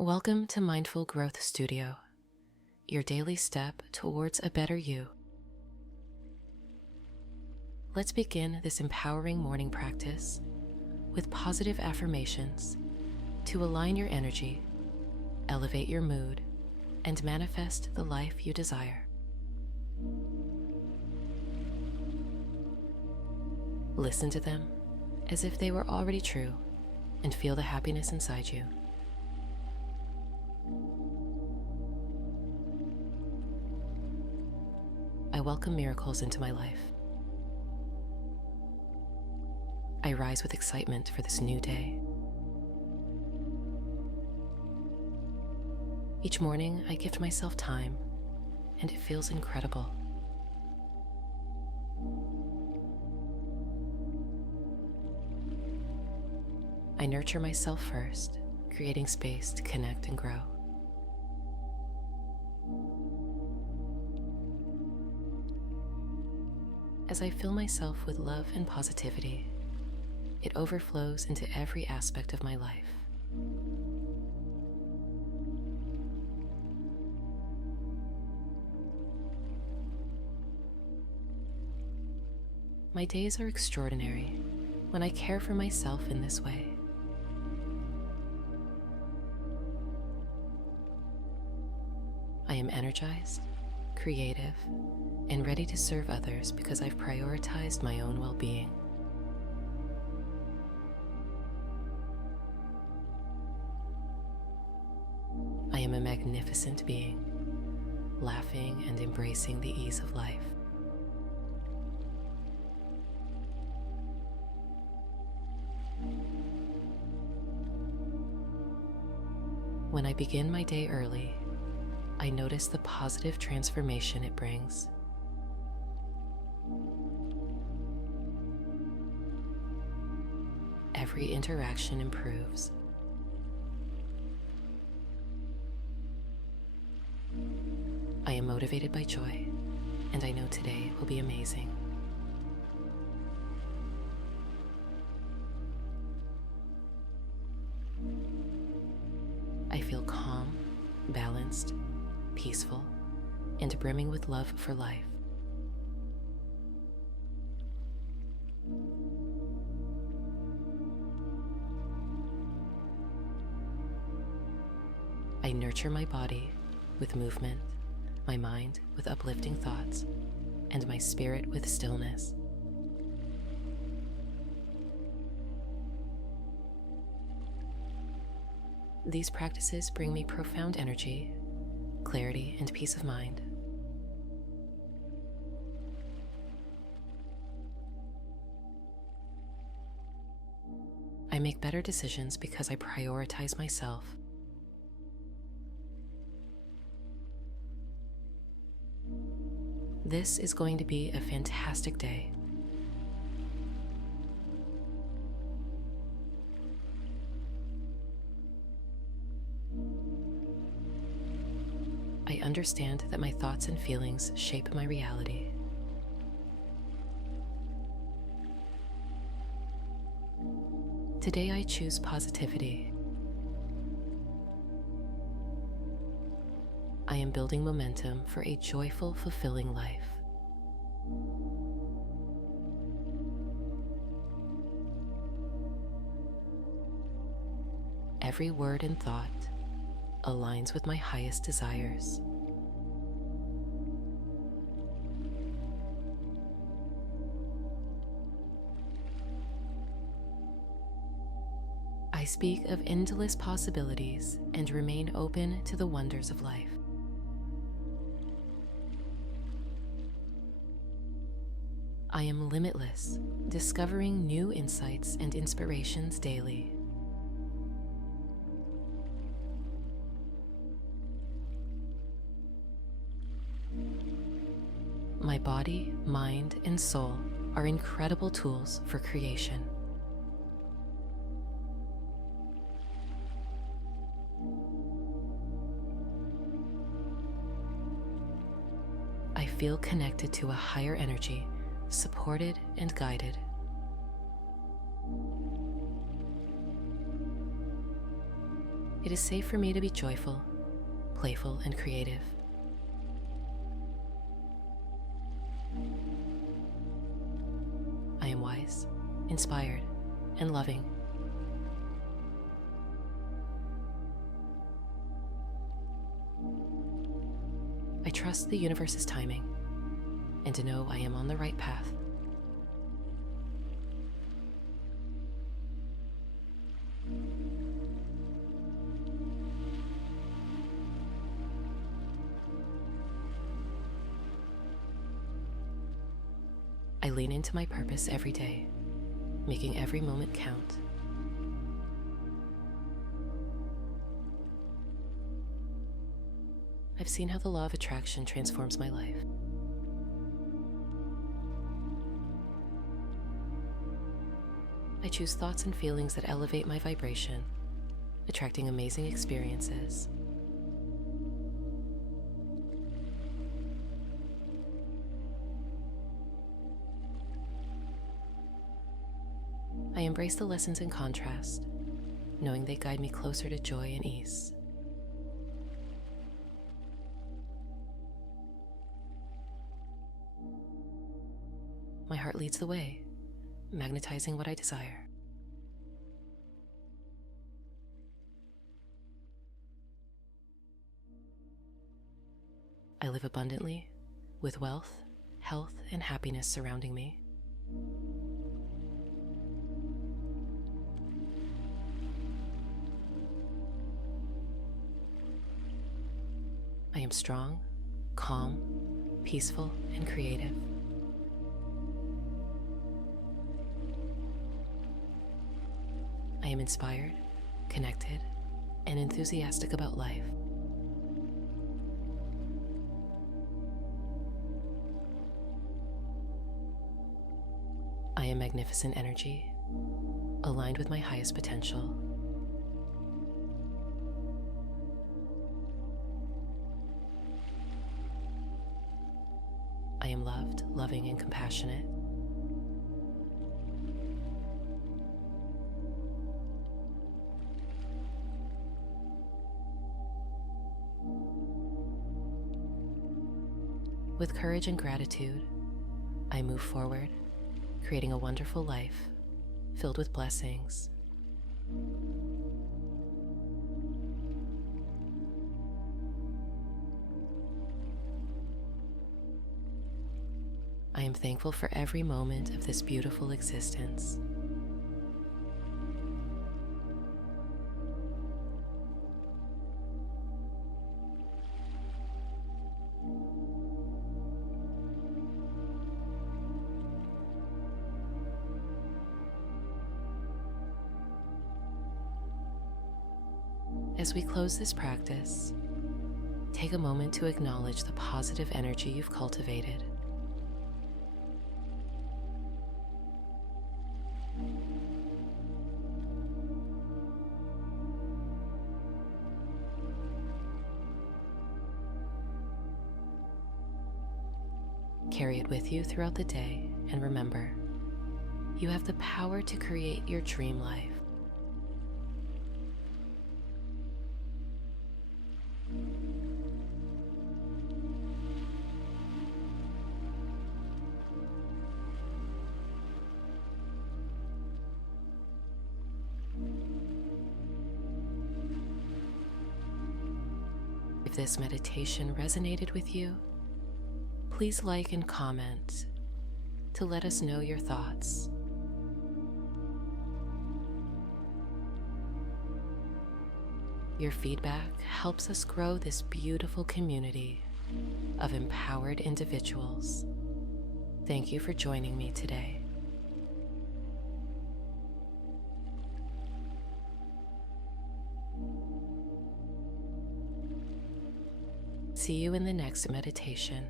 Welcome to Mindful Growth Studio, your daily step towards a better you. Let's begin this empowering morning practice with positive affirmations to align your energy, elevate your mood, and manifest the life you desire. Listen to them as if they were already true and feel the happiness inside you. I welcome miracles into my life. I rise with excitement for this new day. Each morning, I gift myself time, and it feels incredible. I nurture myself first, creating space to connect and grow. As I fill myself with love and positivity, it overflows into every aspect of my life. My days are extraordinary when I care for myself in this way. I am energized, creative, and ready to serve others because I've prioritized my own well-being. I am a magnificent being, laughing and embracing the ease of life. When I begin my day early, I notice the positive transformation it brings. Every interaction improves. I am motivated by joy, and I know today will be amazing. I feel calm, balanced, peaceful, and brimming with love for life. I nurture my body with movement, my mind with uplifting thoughts, and my spirit with stillness. These practices bring me profound energy, clarity, and peace of mind. I make better decisions because I prioritize myself. This is going to be a fantastic day. I understand that my thoughts and feelings shape my reality. Today I choose positivity. I am building momentum for a joyful, fulfilling life. Every word and thought aligns with my highest desires. I speak of endless possibilities and remain open to the wonders of life. I am limitless, discovering new insights and inspirations daily. My body, mind, and soul are incredible tools for creation. I feel connected to a higher energy, supported and guided. It is safe for me to be joyful, playful, and creative. I am wise, inspired, and loving. I trust the universe's timing and to know I am on the right path. I lean into my purpose every day, making every moment count. I've seen how the law of attraction transforms my life. I choose thoughts and feelings that elevate my vibration, attracting amazing experiences. I embrace the lessons in contrast, knowing they guide me closer to joy and ease. My heart leads the way, magnetizing what I desire. I live abundantly, with wealth, health, and happiness surrounding me. I am strong, calm, peaceful, and creative. I am inspired, connected, and enthusiastic about life. I am magnificent energy, aligned with my highest potential. I am loved, loving, and compassionate. With courage and gratitude, I move forward, creating a wonderful life filled with blessings. I am thankful for every moment of this beautiful existence. As we close this practice, take a moment to acknowledge the positive energy you've cultivated. Carry it with you throughout the day, and remember, you have the power to create your dream life. If this meditation resonated with you, please like and comment to let us know your thoughts. Your feedback helps us grow this beautiful community of empowered individuals. Thank you for joining me today. See you in the next meditation.